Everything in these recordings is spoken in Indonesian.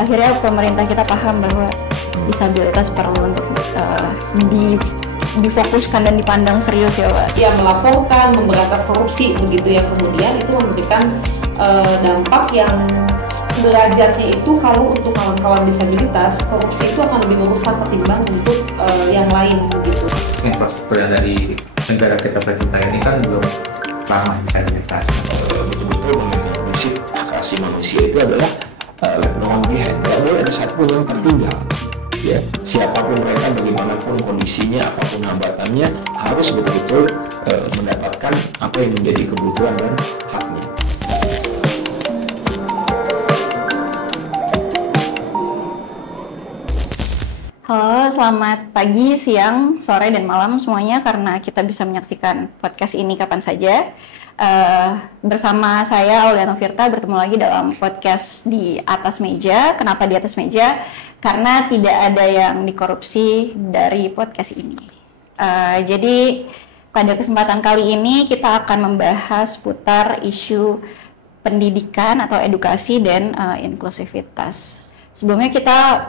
Akhirnya pemerintah kita paham bahwa disabilitas perlu untuk difokuskan dan dipandang serius ya Pak. Ya, melaporkan, memberantas korupsi begitu ya, kemudian itu memberikan dampak yang derajatnya itu kalau untuk kawan-kawan disabilitas, korupsi itu akan lebih merusak ketimbang untuk yang lain begitu. Infrastruktur yang dari negara kita tercinta ini kan belum ramah disabilitas. Betul-betul memiliki prinsip hak asasi manusia itu adalah no one behind, tidak boleh ada satupun yang tertinggal. Ya, siapapun mereka, bagaimanapun kondisinya, apapun hambatannya, harus betul-betul mendapatkan apa yang menjadi kebutuhan dan haknya. Halo, selamat pagi, siang, sore, dan malam semuanya karena kita bisa menyaksikan podcast ini kapan saja. Bersama saya Aulia Novirta bertemu lagi dalam podcast Di Atas Meja. Kenapa Di Atas Meja? Karena tidak ada yang dikorupsi dari podcast ini. Jadi pada kesempatan kali ini kita akan membahas putar isu pendidikan atau edukasi dan inklusivitas. Sebelumnya kita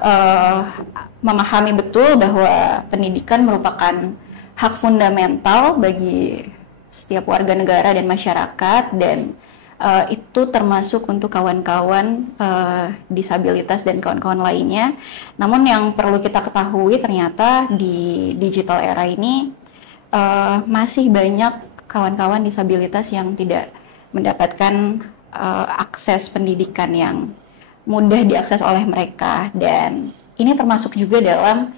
memahami betul bahwa pendidikan merupakan hak fundamental bagi setiap warga negara dan masyarakat, dan itu termasuk untuk kawan-kawan disabilitas dan kawan-kawan lainnya. Namun yang perlu kita ketahui ternyata di digital era ini masih banyak kawan-kawan disabilitas yang tidak mendapatkan akses pendidikan yang mudah diakses oleh mereka, dan ini termasuk juga dalam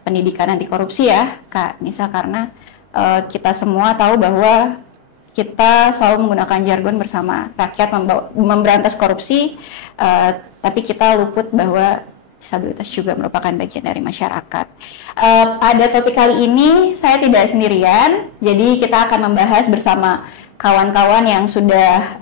pendidikan anti korupsi ya Kak Nisa, karena kita semua tahu bahwa kita selalu menggunakan jargon bersama rakyat memberantas korupsi, tapi kita luput bahwa disabilitas juga merupakan bagian dari masyarakat. Pada topik kali ini saya tidak sendirian, jadi kita akan membahas bersama kawan-kawan yang sudah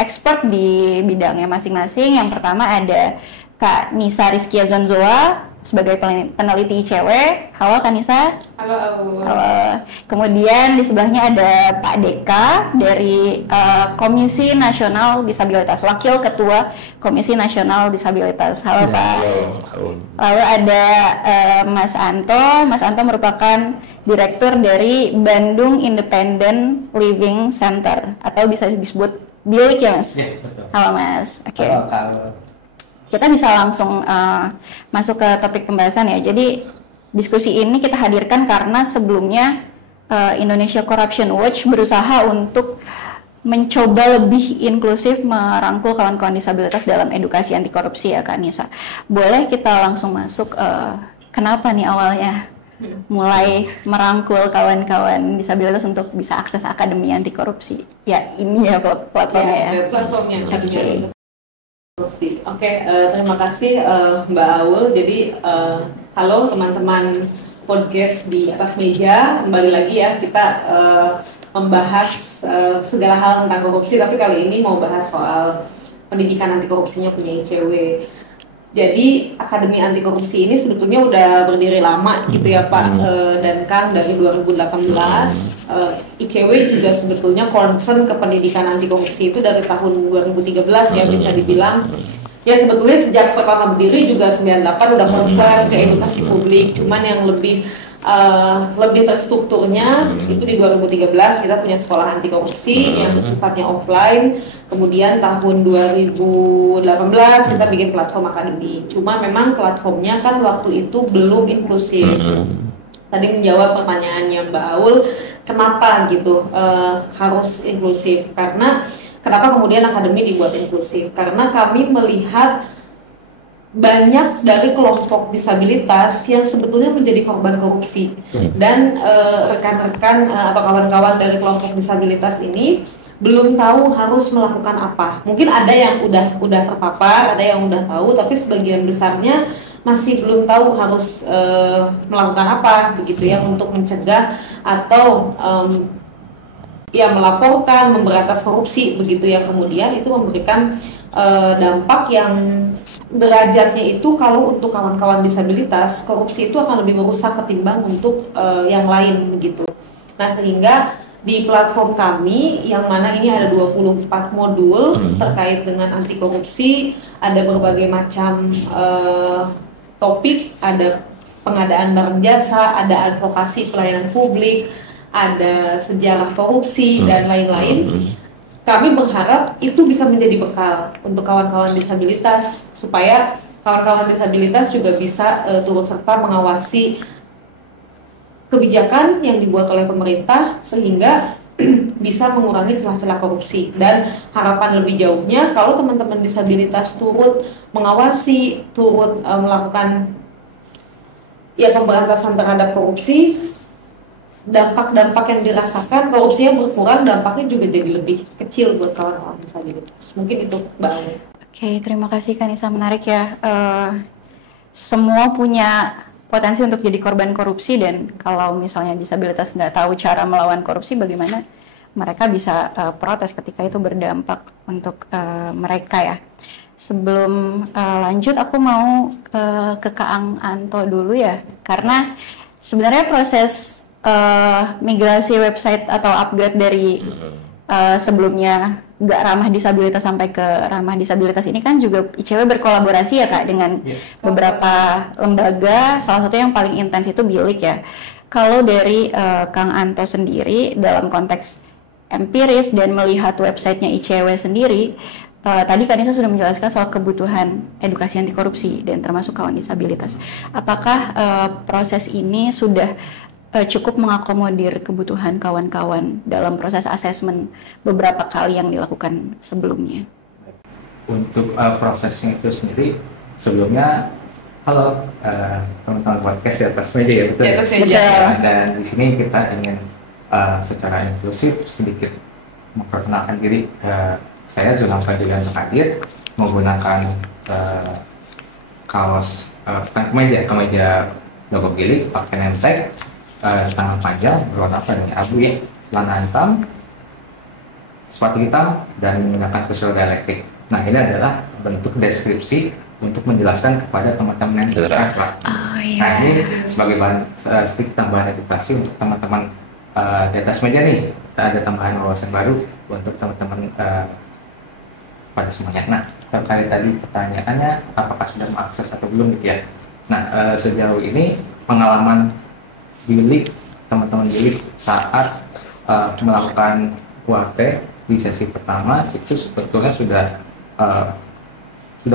expert di bidangnya masing-masing. Yang pertama ada Kak Nisa Rizkia Zonzoa sebagai peneliti ICW. Halo Kak Nisa. Halo. Kemudian di sebelahnya ada Pak Deka dari Komisi Nasional Disabilitas, Wakil Ketua Komisi Nasional Disabilitas. Halo Pak. Halo. Lalu ada Mas Anto. Mas Anto merupakan Direktur dari Bandung Independent Living Center, atau bisa disebut BILIC ya Mas? Ya, betul. Halo Mas. Oke. Halo. Kita bisa langsung masuk ke topik pembahasan ya. Jadi diskusi ini kita hadirkan karena sebelumnya Indonesia Corruption Watch berusaha untuk mencoba lebih inklusif merangkul kawan-kawan disabilitas dalam edukasi anti korupsi ya Kak Nisa. Boleh kita langsung masuk kenapa nih awalnya mulai merangkul kawan-kawan disabilitas untuk bisa akses akademi anti korupsi? Ya ini ya platformnya ya. Platformnya. Oke. Oke, terima kasih Mbak Aul. Jadi halo teman-teman podcast Di Atas Meja, kembali lagi ya kita membahas segala hal tentang korupsi, tapi kali ini mau bahas soal pendidikan anti korupsinya punya ICW. Jadi Akademi Anti Korupsi ini sebetulnya udah berdiri lama gitu ya Pak, dan kan dari 2018 ICW juga sebetulnya concern ke pendidikan anti korupsi itu dari tahun 2013 ya, bisa dibilang. Ya sebetulnya sejak pertama berdiri juga 98 udah concern ke edukasi publik, cuman yang lebih terstrukturnya itu di 2013 kita punya sekolah anti korupsi yang sifatnya offline. Kemudian tahun 2018 kita bikin platform akademi. Cuma memang platformnya kan waktu itu belum inklusif. Tadi menjawab pertanyaannya Mbak Aul, kenapa gitu harus inklusif? Karena kenapa kemudian akademi dibuat inklusif? Karena kami melihat banyak dari kelompok disabilitas yang sebetulnya menjadi korban korupsi, dan rekan-rekan atau kawan-kawan dari kelompok disabilitas ini belum tahu harus melakukan apa. Mungkin ada yang udah terpapar, ada yang udah tahu, tapi sebagian besarnya masih belum tahu harus melakukan apa begitu ya untuk mencegah atau ya melaporkan, memberantas korupsi begitu ya, kemudian itu memberikan dampak yang derajatnya itu kalau untuk kawan-kawan disabilitas, korupsi itu akan lebih merusak ketimbang untuk yang lain begitu. Nah sehingga di platform kami yang mana ini ada 24 modul terkait dengan anti korupsi, ada berbagai macam topik, ada pengadaan barang jasa, ada advokasi pelayanan publik, ada sejarah korupsi dan lain-lain. Kami berharap itu bisa menjadi bekal untuk kawan-kawan disabilitas supaya kawan-kawan disabilitas juga bisa turut serta mengawasi kebijakan yang dibuat oleh pemerintah sehingga bisa mengurangi celah-celah korupsi. Dan harapan lebih jauhnya kalau teman-teman disabilitas turut mengawasi, turut melakukan ya pemberantasan terhadap korupsi, dampak-dampak yang dirasakan korupsinya berkurang, dampaknya juga jadi lebih kecil buat kawan-kawan disabilitas. Mungkin itu Mbak. Oke, terima kasih Kanisa, menarik ya. Semua punya potensi untuk jadi korban korupsi, dan kalau misalnya disabilitas nggak tahu cara melawan korupsi, bagaimana mereka bisa protes ketika itu berdampak untuk mereka ya. Sebelum lanjut, aku mau ke Kak Anto dulu ya, karena sebenarnya proses migrasi website atau upgrade dari sebelumnya nggak ramah disabilitas sampai ke ramah disabilitas ini kan juga ICW berkolaborasi ya Kak dengan beberapa lembaga, salah satu yang paling intens itu Bilik ya. Kalau dari Kang Anto sendiri dalam konteks empiris dan melihat websitenya ICW sendiri, tadi Kanisa sudah menjelaskan soal kebutuhan edukasi anti korupsi dan termasuk kawan disabilitas. Apakah proses ini sudah cukup mengakomodir kebutuhan kawan-kawan dalam proses asesmen beberapa kali yang dilakukan sebelumnya? Untuk prosesnya itu sendiri, sebelumnya halo teman-teman podcast di atas meja ya, betul? Di atas meja. Dan di sini kita ingin secara inklusif sedikit memperkenalkan diri. Saya Zulham Fadlian hadir menggunakan kaos bukan kemeja logo Bilik, pakai name tag, tangan panjang berwarna abu ya, celana hitam, sepatu hitam, dan menggunakan visual dialektik. Nah, ini adalah bentuk deskripsi untuk menjelaskan kepada teman-teman yang terkait. Nah, ini sebagai bahan sedikit tambahan edukasi untuk teman-teman di atas meja nih. Kita ada tambahan wawasan baru untuk teman-teman pada semuanya. Nah, terkait tadi pertanyaannya, apakah sudah mengakses atau belum gitu ya. Nah, sejauh ini pengalaman Bilik, teman-teman Bilik saat melakukan UAT di sesi pertama itu sebetulnya sudah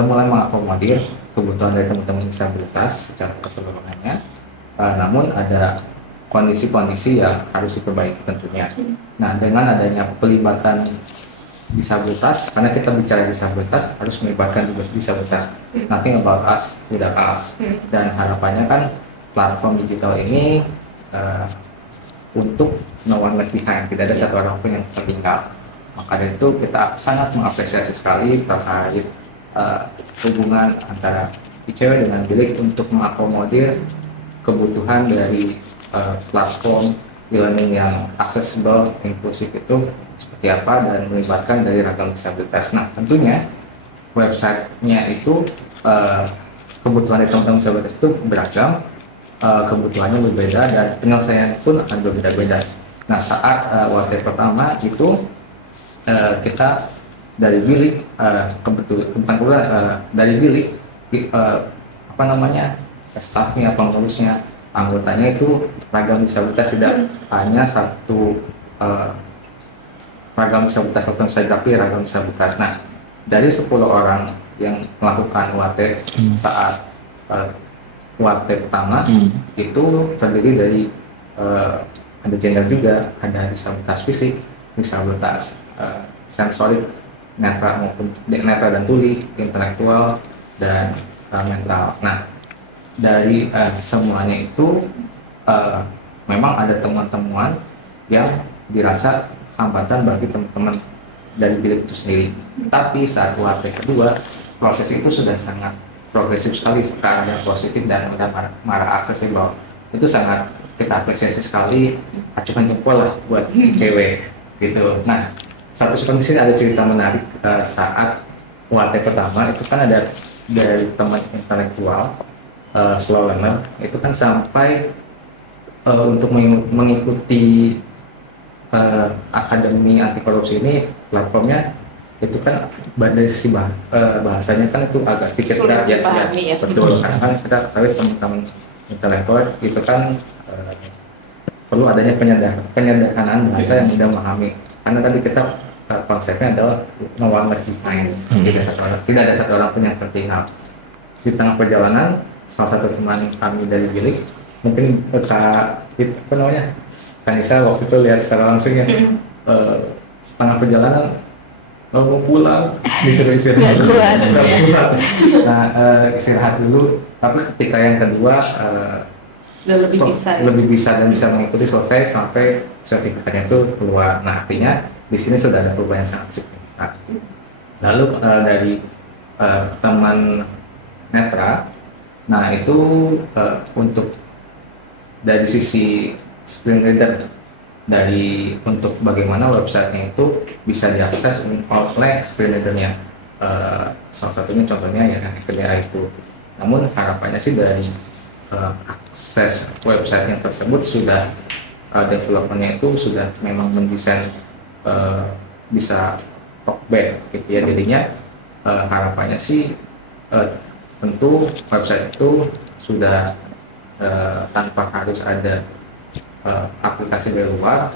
mulai mengakomodir kebutuhan dari teman-teman disabilitas secara keseluruhannya, namun ada kondisi-kondisi yang harus diperbaiki tentunya. Nah, dengan adanya pelibatan disabilitas, karena kita bicara disabilitas harus melibatkan disabilitas, nothing about us without us, dan harapannya kan platform digital ini untuk no one left behind, tidak ada satu orang pun yang tertinggal. Maka dari itu kita sangat mengapresiasi sekali terkait hubungan antara ICW dengan Bilik untuk mengakomodir kebutuhan dari platform e-learning yang accessible, inklusif itu seperti apa, dan melibatkan dari ragam disabilitas. Nah, tentunya websitenya itu kebutuhan dari teman-teman disabilitas itu beragam, kebutuhannya berbeda, dan penyelesaian pun akan berbeda-beda. Nah, saat UAT pertama itu kita dari Bilik, dari Bilik, stafnya, pengurusnya, anggotanya itu ragam disabilitas, tidak hanya satu ragam disabilitas tertentu saja, tapi ragam disabilitas. Nah, dari 10 orang yang melakukan UAT saat UAT pertama itu terdiri dari ada gender juga, ada disabilitas fisik, disabilitas sensorik, netra maupun netra dan tuli, intelektual, dan mental. Nah, dari semuanya itu memang ada temuan-temuan yang dirasa hambatan bagi teman-teman dari Bilik itu sendiri. Tapi saat UAT kedua, proses itu sudah sangat progresif sekali, sekarang yang positif dan udah marah aksesibel. Itu sangat kita apresiasi sekali, acukan jempol lah buat ICW gitu. Nah, satu kondisi ada cerita menarik saat UAT pertama itu kan ada dari teman intelektual slow learner itu kan sampai untuk mengikuti Akademi Anti Korupsi ini platformnya itu kan dari sisi bahasanya kan itu agak sedikit Sulit berat ya, dipahami ya. betul, karena kan kita ketahui teman-teman intelektual itu kan perlu adanya penyederhanaan bahasa yang mudah memahami, karena tadi kita konsepnya adalah no one left behind, tidak ada satu orang pun yang tertinggal. Di tengah perjalanan, salah satu teman kami dari bilik, mungkin Kanisa waktu itu lihat secara langsung ya, setengah perjalanan mau pulang, disuruh istirahat dulu. Nah, istirahat dulu. Tapi ketika yang kedua lebih bisa dan bisa mengikuti selesai sampai sertifikatnya itu keluar. Nah, artinya di sini sudah ada perubahan yang sangat signifikan. Lalu dari teman Netra, nah itu untuk dari sisi screen reader, dari untuk bagaimana websitenya itu bisa diakses oleh screen readernya, salah satunya contohnya ya XDA itu. Namun harapannya sih dari akses website yang tersebut sudah developernya itu sudah memang mendesain bisa talkback gitu ya, jadinya harapannya sih tentu website itu sudah tanpa harus ada aplikasi dari luar,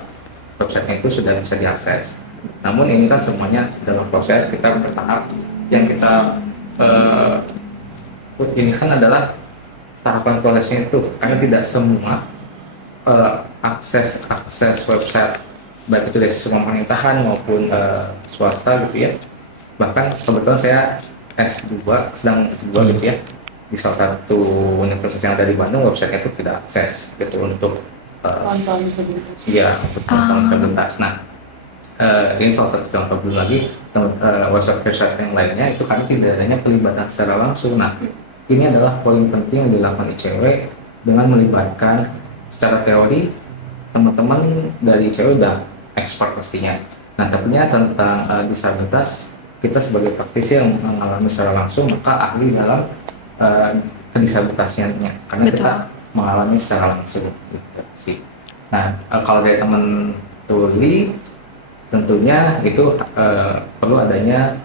websitenya itu sudah bisa diakses. Namun ini kan semuanya dalam proses, kita bertahap. Yang kita ini kan adalah tahapan prosesnya itu, karena tidak semua akses website baik itu dari semua pemerintahan maupun swasta gitu ya. Bahkan kebetulan saya sedang S2 gitu ya, di salah satu universitas yang ada di Bandung, website itu tidak akses gitu untuk nonton sebentar. Nah, ini salah satu contoh. Belum lagi website yang lainnya itu kami tidak adanya pelibatan secara langsung. Nah, ini adalah poin penting yang dilakukan ICW dengan melibatkan secara teori teman-teman dari ICW udah expert pastinya. Nah, tapi tentang disabilitas, kita sebagai praktisi yang mengalami secara langsung, maka ahli dalam kedisabilitasnya, karena Betul. kita mengalami secara langsung gitu sih. Nah, kalau dari teman tuli tentunya itu perlu adanya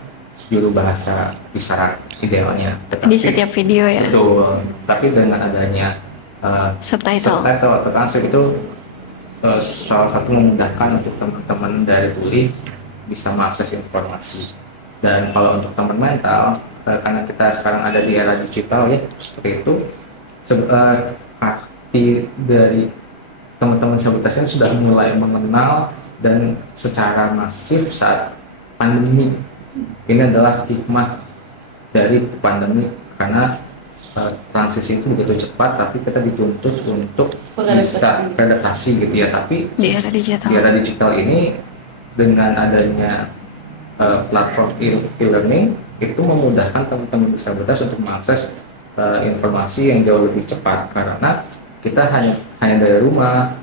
juru bahasa isyarat idealnya. Di setiap video ya. Betul. Tapi dengan adanya Subtitle atau translate itu salah satu memudahkan untuk teman-teman dari tuli bisa mengakses informasi. Dan kalau untuk teman mental, karena kita sekarang ada di era digital ya, seperti itu, arti dari teman-teman disabilitasnya sudah mulai mengenal dan secara masif saat pandemi. Ini adalah hikmah dari pandemi, karena transisi itu begitu cepat, tapi kita dituntut untuk bisa beradaptasi gitu ya. Tapi di era digital ini dengan adanya platform e-learning itu memudahkan teman-teman disabilitas untuk mengakses informasi yang jauh lebih cepat, karena kita hanya dari rumah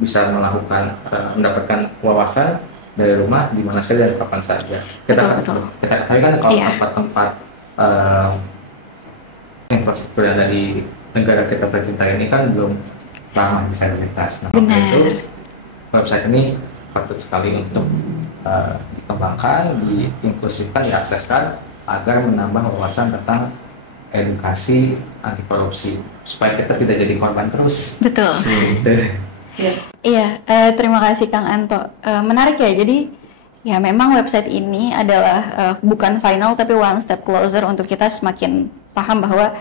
bisa mendapatkan wawasan dari rumah di mana saja dan kapan saja. Kita ketahui kan kalau tempat-tempat infrastruktur yang ada di negara kita tercinta ini kan belum ramah disabilitas. Nah, maka itu website ini patut sekali untuk dikembangkan, diinklusifkan, diakseskan agar menambah wawasan tentang edukasi anti korupsi supaya kita tidak jadi korban terus. Betul. Iya, terima kasih Kang Anto. Menarik ya. Jadi ya memang website ini adalah bukan final tapi one step closer untuk kita semakin paham bahwa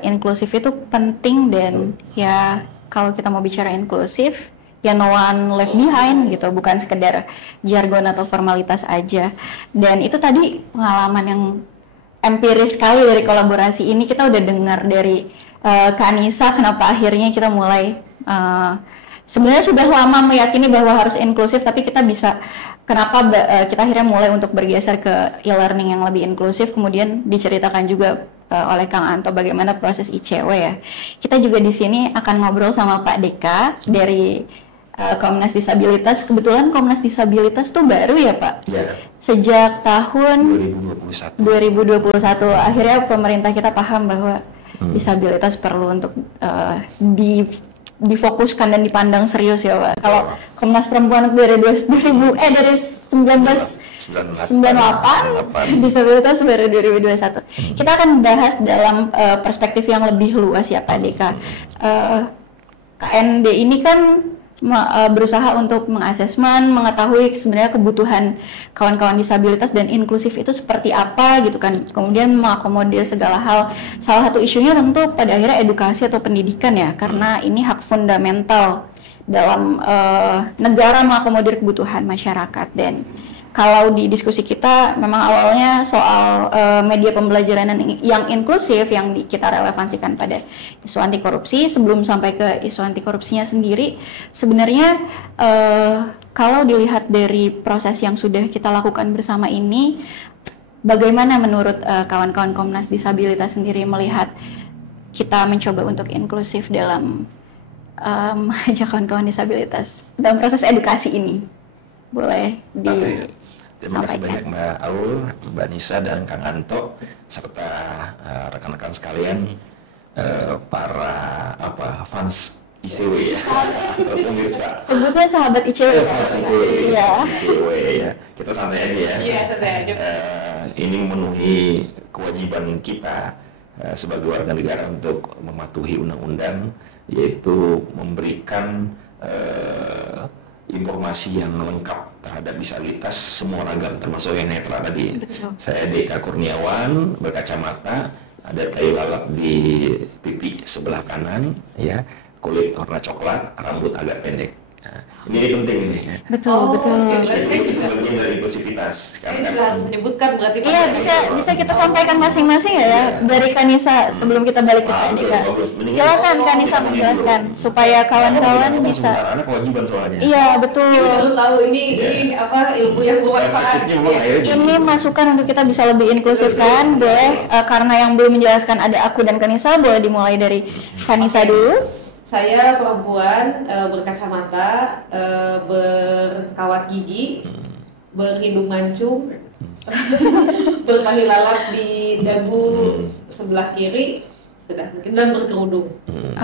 inklusif itu penting, dan ya kalau kita mau bicara inklusif ya no one left behind gitu, bukan sekedar jargon atau formalitas aja. Dan itu tadi pengalaman yang empiris sekali dari kolaborasi ini. Kita udah dengar dari Kak Anissa kenapa akhirnya kita mulai sebenarnya sudah lama meyakini bahwa harus inklusif, tapi kita bisa kenapa kita akhirnya mulai untuk bergeser ke e-learning yang lebih inklusif. Kemudian diceritakan juga oleh Kang Anto bagaimana proses ICW ya. Kita juga di sini akan ngobrol sama Pak Deka dari Komnas Disabilitas. Kebetulan Komnas Disabilitas tuh baru ya Pak? Ya. Sejak tahun 2021 akhirnya pemerintah kita paham bahwa disabilitas perlu untuk difokuskan dan dipandang serius ya Pak. Kalau Komnas Perempuan dari 1998 disabilitas baru 2021. Kita akan bahas dalam perspektif yang lebih luas ya Pak Deka. KND ini kan berusaha untuk mengasesmen, mengetahui sebenarnya kebutuhan kawan-kawan disabilitas dan inklusif itu seperti apa gitu kan. Kemudian mengakomodir segala hal. Salah satu isunya tentu pada akhirnya edukasi atau pendidikan ya, karena ini hak fundamental dalam negara mengakomodir kebutuhan masyarakat. Dan kalau di diskusi kita memang awalnya soal media pembelajaran yang inklusif yang kita relevansikan pada isu anti korupsi. Sebelum sampai ke isu anti korupsinya sendiri, sebenarnya kalau dilihat dari proses yang sudah kita lakukan bersama ini, bagaimana menurut kawan-kawan Komnas Disabilitas sendiri melihat kita mencoba untuk inklusif dalam mengajak kawan-kawan disabilitas dalam proses edukasi ini? Boleh Terima kasih banyak Mbak Aul, Mbak Nisa, dan Kang Anto, serta rekan-rekan sekalian, para fans ICW ya, pemirsa. Sebutnya sahabat ICW. Sahabat ICW, ya. ICW ya. Kita santai aja ya. Iya, santai aja. Ini memenuhi kewajiban kita sebagai warga negara untuk mematuhi undang-undang, yaitu memberikan informasi yang lengkap terhadap disabilitas semua ragam, termasuk yang netral tadi. Betul. Saya Deka Kurniawan, berkacamata, ada kayu lalat di pipi sebelah kanan, ya, kulit warna coklat, rambut agak pendek. Nah, ini penting ini. Ya. Betul. Oke, Itu bagian dari inklusivitas. Saya juga harus menyebutkan berarti. Iya, bisa kita sampaikan masing-masing ya, dari Kanisa sebelum kita balik ke Pak Deka. Silakan Kanisa menjelaskan supaya kawan-kawan bisa. Karena kewajiban soalnya. Iya, betul. Betul tahu ini ilmu yang bermanfaat. Ini masukan untuk kita bisa lebih inklusif kan, boleh karena yang belum menjelaskan ada aku dan Kanisa, boleh dimulai dari Kanisa dulu. Saya perempuan, berkacamata, berkawat gigi, berhidung mancung, berkali lalat di dagu sebelah kiri, dan berkerudung.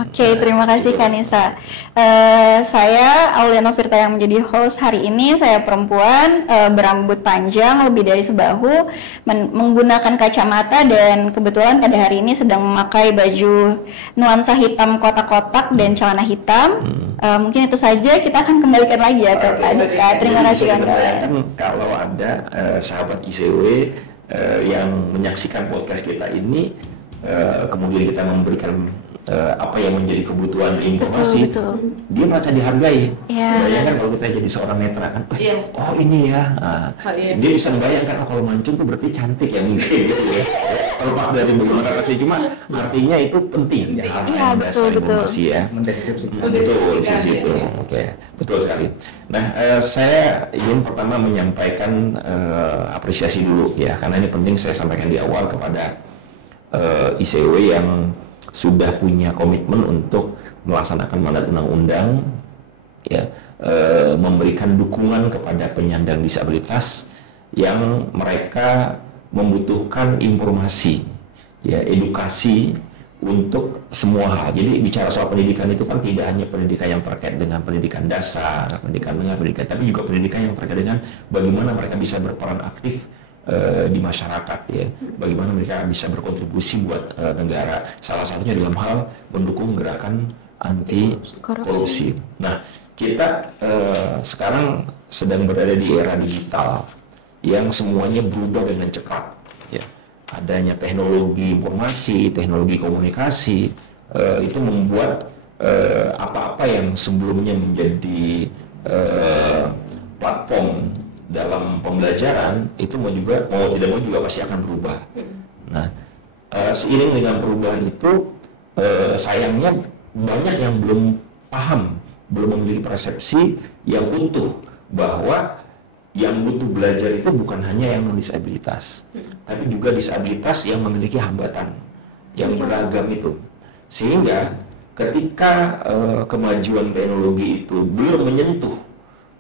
Oke, terima kasih Kanisa. Saya Auliana Firta yang menjadi host hari ini. Saya perempuan, berambut panjang lebih dari sebahu, menggunakan kacamata, dan kebetulan pada hari ini sedang memakai baju nuansa hitam kotak-kotak dan celana hitam. Mungkin itu saja, kita akan kembalikan lagi ya ke Pak Deka. Terima kasih kawan-kawan. Kalau ada sahabat ICW yang menyaksikan podcast kita ini, kemudian kita memberikan apa yang menjadi kebutuhan informasi, betul. Dia merasa dihargai. Yeah. Bayangkan kalau kita jadi seorang netra kan, oh ini ya, dia bisa membayangkan kalau mancung tuh berarti cantik ya mungkin gitu ya. Terlepas dari bagaimana rasanya, cuma artinya itu penting ya, hal dasar informasi ya. Betul, situ. Oke, betul sekali. Nah, saya ingin pertama menyampaikan apresiasi dulu ya, karena ini penting saya sampaikan di awal kepada ICW yang sudah punya komitmen untuk melaksanakan mandat undang-undang, ya, memberikan dukungan kepada penyandang disabilitas yang mereka membutuhkan informasi, ya, edukasi untuk semua hal. Jadi bicara soal pendidikan itu kan tidak hanya pendidikan yang terkait dengan pendidikan dasar, pendidikan menengah, tapi juga pendidikan yang terkait dengan bagaimana mereka bisa berperan aktif di masyarakat, ya, bagaimana mereka bisa berkontribusi buat negara. Salah satunya dalam hal mendukung gerakan anti korupsi. Nah, kita sekarang sedang berada di era digital yang semuanya berubah dengan cepat. Ya, adanya teknologi informasi, teknologi komunikasi itu membuat apa-apa yang sebelumnya menjadi platform dalam pembelajaran itu mau tidak mau juga pasti akan berubah. Nah, seiring dengan perubahan itu, sayangnya banyak yang belum paham, belum memiliki persepsi yang utuh bahwa yang butuh belajar itu bukan hanya yang non-disabilitas, tapi juga disabilitas yang memiliki hambatan yang beragam itu. Sehingga ketika kemajuan teknologi itu belum menyentuh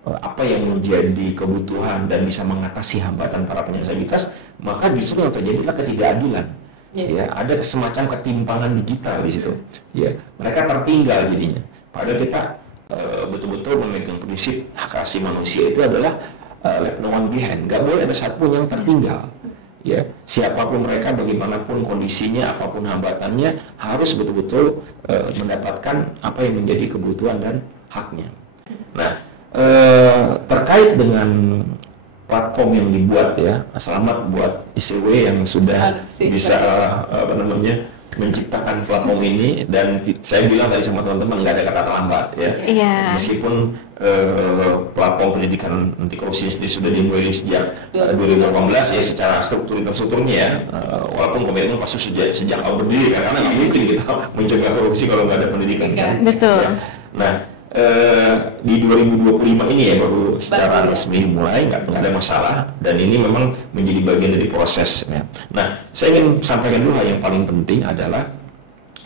apa yang menjadi kebutuhan dan bisa mengatasi hambatan para penyandang disabilitas, maka justru yang terjadi adalah ketidakadilan. Ya, ada semacam ketimpangan digital di situ. Ya, mereka tertinggal jadinya. Padahal kita betul-betul memegang prinsip hak asasi manusia itu adalah left no one behind, nggak boleh ada satupun yang tertinggal. Ya, siapapun mereka, bagaimanapun kondisinya, apapun hambatannya, harus betul-betul mendapatkan apa yang menjadi kebutuhan dan haknya. Nah, terkait dengan platform yang dibuat ya, selamat buat ICW yang sudah bisa menciptakan platform ini, dan saya bilang tadi sama teman-teman nggak ada kata terlambat ya. Meskipun platform pendidikan anti korupsi ini sudah dimulai sejak 2018 ya secara strukturnya ya, walaupun komitmen pasti sejak awal berdiri karena nggak mungkin kita mencegah korupsi kalau nggak ada pendidikan kan. Betul. Ya. Nah, di 2025 ini ya baru secara resmi mulai, nggak ada masalah, dan ini memang menjadi bagian dari proses ya. Nah, saya ingin sampaikan dulu hal yang paling penting adalah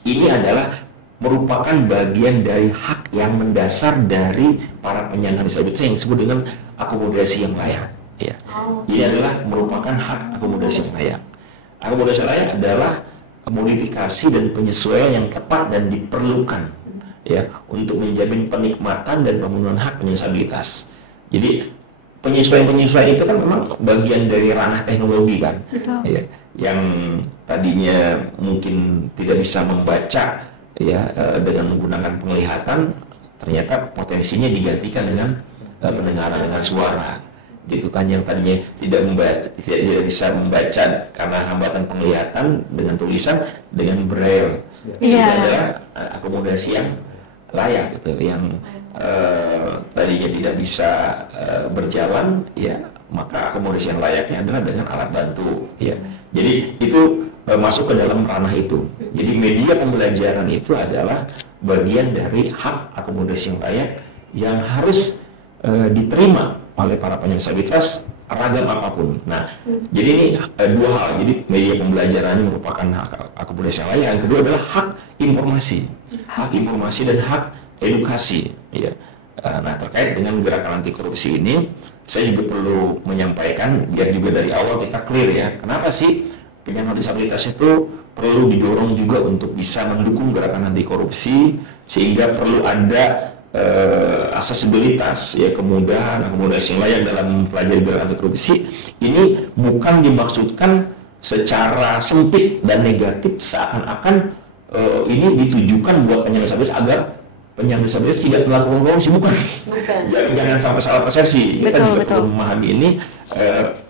ini adalah merupakan bagian dari hak yang mendasar dari para penyandang disabilitas yang disebut dengan akomodasi yang layak ya. Ini adalah merupakan hak akomodasi yang layak. Akomodasi layak adalah modifikasi dan penyesuaian yang tepat dan diperlukan ya untuk menjamin penikmatan dan pemenuhan hak penyandang disabilitas. Jadi penyesuaian itu kan memang bagian dari ranah teknologi kan. Ya, yang tadinya mungkin tidak bisa membaca ya dengan menggunakan penglihatan, ternyata potensinya digantikan dengan pendengaran dengan suara. Gitu kan, yang tadinya tidak bisa membaca karena hambatan penglihatan dengan tulisan dengan braille. Itu adalah akomodasi yang layak gitu, yang tadinya tidak bisa berjalan ya, maka akomodasi yang layaknya adalah dengan alat bantu ya. Jadi itu masuk ke dalam ranah itu. Jadi media pembelajaran itu adalah bagian dari hak akomodasi yang layak yang harus diterima oleh para penyandang disabilitas ragam apapun. Nah, jadi ini dua hal. Jadi media pembelajarannya merupakan hak akomodasi yang layak. Yang kedua adalah hak informasi dan hak edukasi. Ya. Nah, terkait dengan gerakan anti korupsi ini, saya juga perlu menyampaikan biar juga dari awal kita clear ya. Kenapa sih penyandang disabilitas itu perlu didorong juga untuk bisa mendukung gerakan anti korupsi, sehingga perlu ada aksesibilitas ya, kemudahan, akomodasi yang layak dalam mempelajari gerakan anti korupsi. Ini bukan dimaksudkan secara sempit dan negatif seakan-akan ini ditujukan buat penyandang disabilitas agar penyandang disabilitas tidak melakukan korupsi, bukan. Jangan sampai salah persepsi. Kita juga perlu memahami ini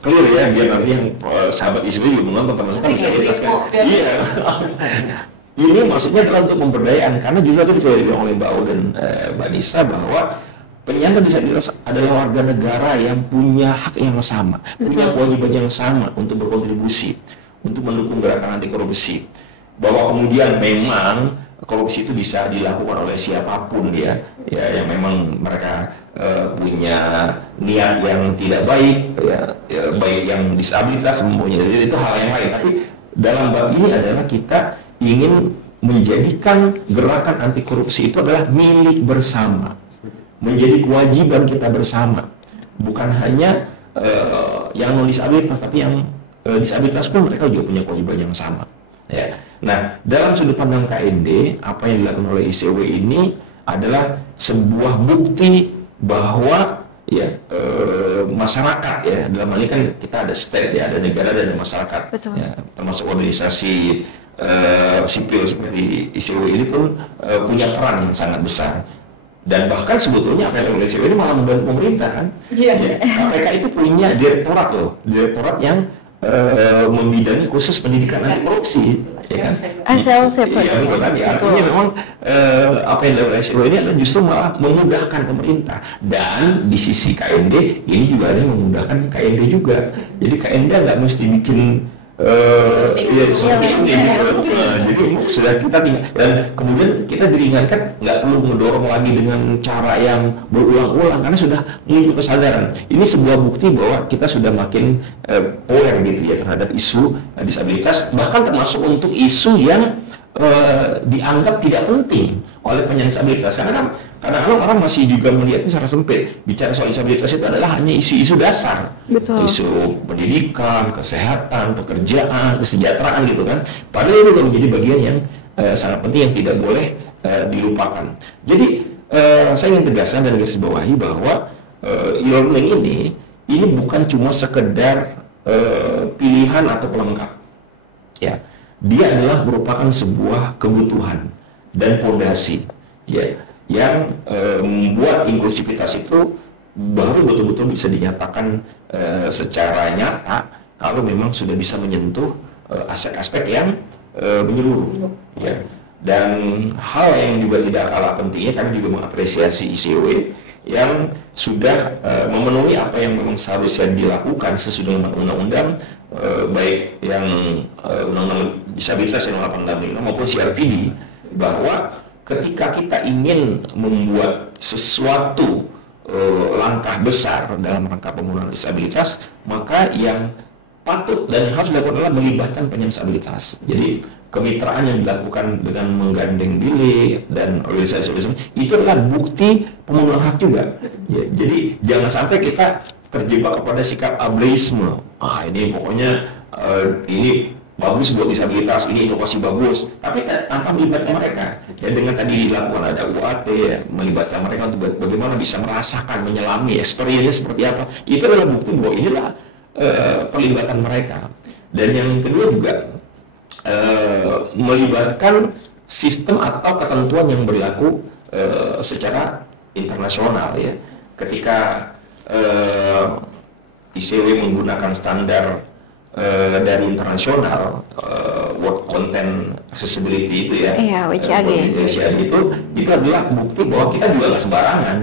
clear ya, biar nanti yang sahabat ICW juga menonton teman-teman bisa jelaskan. Iya. Ini maksudnya adalah untuk pemberdayaan, karena justru itu sudah dibilang oleh Mbak Au dan Mbak Nisa bahwa penyandang disabilitas adalah warga negara yang punya hak yang sama, punya kewajiban yang sama untuk berkontribusi, untuk mendukung gerakan anti korupsi. Bahwa kemudian memang korupsi itu bisa dilakukan oleh siapapun ya yang memang mereka punya niat yang tidak baik ya, baik yang disabilitas semuanya, jadi itu hal yang lain. Tapi dalam bab ini adalah kita ingin menjadikan gerakan anti korupsi itu adalah milik bersama, menjadi kewajiban kita bersama, bukan hanya yang non disabilitas, tapi yang disabilitas pun mereka juga punya kewajiban yang sama ya. Nah, dalam sudut pandang KND, apa yang dilakukan oleh ICW ini adalah sebuah bukti bahwa ya masyarakat ya, dalam hal ini kan kita ada state ya, ada negara dan ada masyarakat ya, termasuk organisasi sipil seperti ICW ini pun punya peran yang sangat besar. Dan bahkan sebetulnya apa yang ICW ini malah membantu pemerintah kan. Ya, KPK itu punya direktorat loh, direktorat yang membidangi khusus pendidikan anti korupsi, ya kan? Iya betul kan? Ya, artinya memang apa yang dilakukan ICW ini adalah justru malah memudahkan pemerintah, dan di sisi KND ini juga ada yang memudahkan KND juga. Jadi KND nggak mesti bikin jadi sudah kita tinggal, dan kemudian kita diingatkan nggak perlu mendorong lagi dengan cara yang berulang-ulang karena sudah muncul kesadaran. Ini sebuah bukti bahwa kita sudah makin aware gitu ya terhadap isu disabilitas, bahkan termasuk untuk isu yang dianggap tidak penting oleh penyandang disabilitas, karena kan kadang-kadang orang masih juga melihatnya secara sempit. Bicara soal disabilitas itu adalah hanya isu-isu dasar, isu pendidikan, kesehatan, pekerjaan, kesejahteraan gitu kan. Padahal itu menjadi bagian yang sangat penting yang tidak boleh dilupakan. Jadi saya ingin tegaskan dan garis bawahi bahwa e-learning ini bukan cuma sekedar pilihan atau pelengkap, ya. Dia adalah merupakan sebuah kebutuhan dan fondasi, ya, yang membuat inklusivitas itu baru betul-betul bisa dinyatakan secara nyata kalau memang sudah bisa menyentuh aspek-aspek yang menyeluruh, ya. Dan hal yang juga tidak kalah pentingnya, kami juga mengapresiasi ICW yang sudah memenuhi apa yang memang seharusnya dilakukan sesuai dengan undang-undang, baik yang undang-undang disabilitas yang 865 maupun CRPD, bahwa ketika kita ingin membuat sesuatu langkah besar dalam rangka pemulihan disabilitas, maka yang patut dan yang harus dilakukan adalah melibatkan penyandang disabilitas. Jadi kemitraan yang dilakukan dengan menggandeng Bili dan organisasi itu adalah bukti pemenuhan hak juga. Ya, jadi jangan sampai kita terjebak kepada sikap ableisme. Ini pokoknya ini bagus buat disabilitas, ini inovasi bagus, tapi tanpa melibatkan mereka. Ya, dengan tadi dilakukan ada UAT, ya, melibatkan mereka untuk bagaimana bisa merasakan, menyelami experience seperti apa. Itu adalah bukti bahwa inilah pelibatan mereka. Dan yang kedua juga melibatkan sistem atau ketentuan yang berlaku secara internasional, ya. Ketika ICW menggunakan standar dari internasional, World Content Accessibility itu, ya, WCAG. itu adalah bukti bahwa kita juga nggak sembarangan,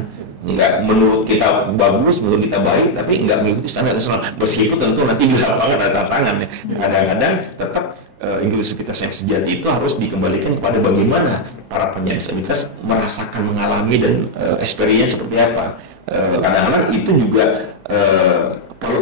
nggak menurut kita bagus, menurut kita baik, tapi nggak mengikuti standar internasional. Meskipun tentu nanti di lapangan ada tantangan, ya. Kadang-kadang tetap inklusivitas yang sejati itu harus dikembalikan kepada bagaimana para penyandang disabilitas merasakan, mengalami, dan experience seperti apa. Kadang-kadang itu juga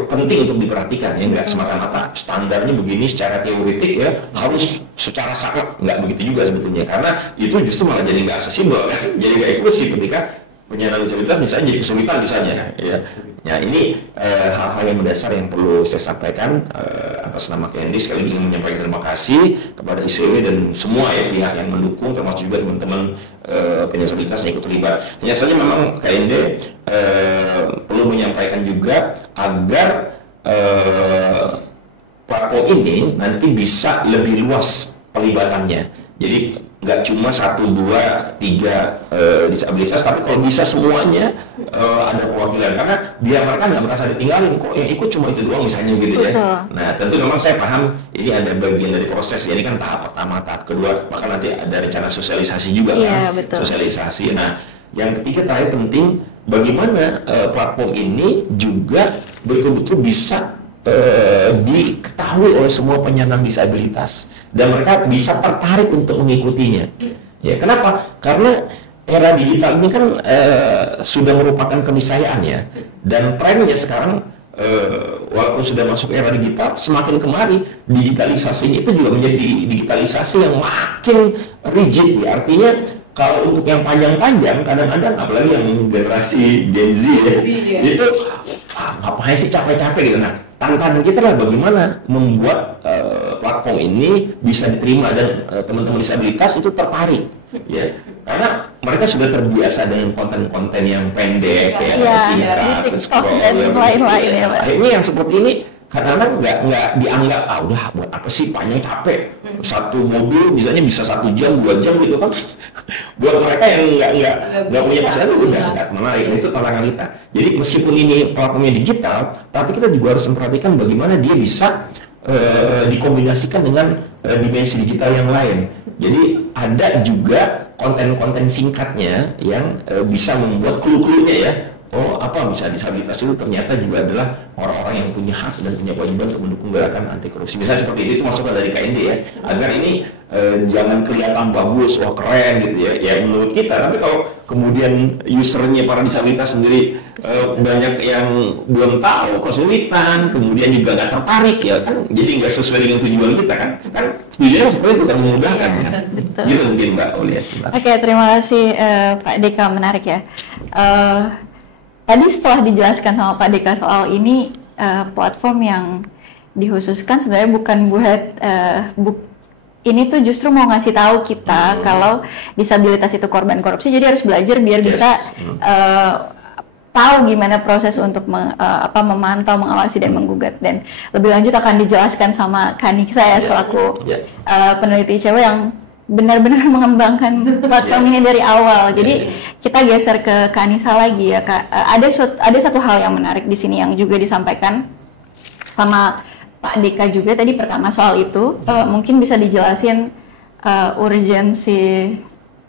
penting untuk diperhatikan, ya, nggak semata-mata standarnya begini secara teoretik, ya, harus secara saklek, nggak begitu juga sebetulnya, karena itu justru malah jadi nggak aksesibel, kan? Jadi nggak inklusif ketika penyandang disabilitas misalnya jadi kesulitan misalnya, ya. Nah, ini hal-hal yang mendasar yang perlu saya sampaikan atas nama KND. Sekali lagi ingin menyampaikan terima kasih kepada ICW dan semua, ya, pihak yang mendukung, termasuk juga teman-teman penyandang disabilitas yang ikut terlibat. Hanya saja memang KND perlu menyampaikan juga agar platform ini nanti bisa lebih luas pelibatannya. Jadi nggak cuma 1, 2, 3 disabilitas, tapi kalau bisa semuanya ada perwakilan, karena biar mereka nggak merasa ditinggalin, kok yang ikut cuma itu doang misalnya, gitu, ya. Nah, tentu memang saya paham ini ada bagian dari proses, ya. Ini kan tahap pertama, tahap kedua, bahkan nanti ada rencana sosialisasi juga, kan? Betul. Sosialisasi. Nah, yang ketiga terakhir penting, bagaimana platform ini juga betul-betul bisa diketahui oleh semua penyandang disabilitas dan mereka bisa tertarik untuk mengikutinya. Ya, kenapa? Karena era digital ini kan sudah merupakan keniscayaan, ya. Dan trennya sekarang walaupun sudah masuk era digital, semakin kemari digitalisasinya itu juga menjadi digitalisasi yang makin rigid, ya. Artinya kalau untuk yang panjang-panjang, kadang-kadang apalagi yang generasi Gen Z, ya, itu ngapain sih capek-capek, gitu. Nah, tantangan kita adalah bagaimana membuat platform ini bisa diterima dan teman-teman disabilitas itu tertarik, ya, karena mereka sudah terbiasa dengan konten-konten yang pendek, singkat, TikTok dan lain-lain, ya, Pak. Ini yang seperti ini kadang-kadang nggak dianggap, udah buat apa sih panjang, capek, satu mobil misalnya bisa 1 jam 2 jam, gitu kan. Buat mereka yang nggak punya masalah itu udah nggak menarik. Itu tantangan kita. Jadi meskipun ini platformnya digital, tapi kita juga harus memperhatikan bagaimana dia bisa dikombinasikan dengan dimensi digital yang lain. Jadi ada juga konten-konten singkatnya yang bisa membuat clue-cluenya, ya. Oh, apa bisa disabilitas itu ternyata juga adalah orang-orang yang punya hak dan punya kewajiban untuk mendukung gerakan anti korupsi. Misalnya seperti itu masukan dari KND, ya, agar ini jangan kelihatan bagus, wah keren, gitu, ya. Ya menurut kita, tapi kalau kemudian usernya para disabilitas sendiri banyak yang belum tahu, kesulitan, kemudian juga nggak tertarik, ya kan, jadi nggak sesuai dengan tujuan kita, kan tujuannya seperti itu kan, memudahkan, ya. Gitu mungkin Mbak Aulia. Oke, terima kasih Pak Deka, menarik, ya. Tadi setelah dijelaskan sama Pak Deka soal ini, platform yang dikhususkan sebenarnya bukan buat ini tuh justru mau ngasih tahu kita kalau disabilitas itu korban korupsi, jadi harus belajar biar bisa tahu gimana proses untuk memantau, mengawasi dan menggugat. Dan lebih lanjut akan dijelaskan sama Kanisa ya selaku peneliti ICW yang benar-benar mengembangkan platform ini dari awal. Jadi kita geser ke Kanisa lagi ya Kak. Ada satu hal yang menarik di sini yang juga disampaikan sama Pak Deka juga tadi, pertama soal itu mungkin bisa dijelasin urgensi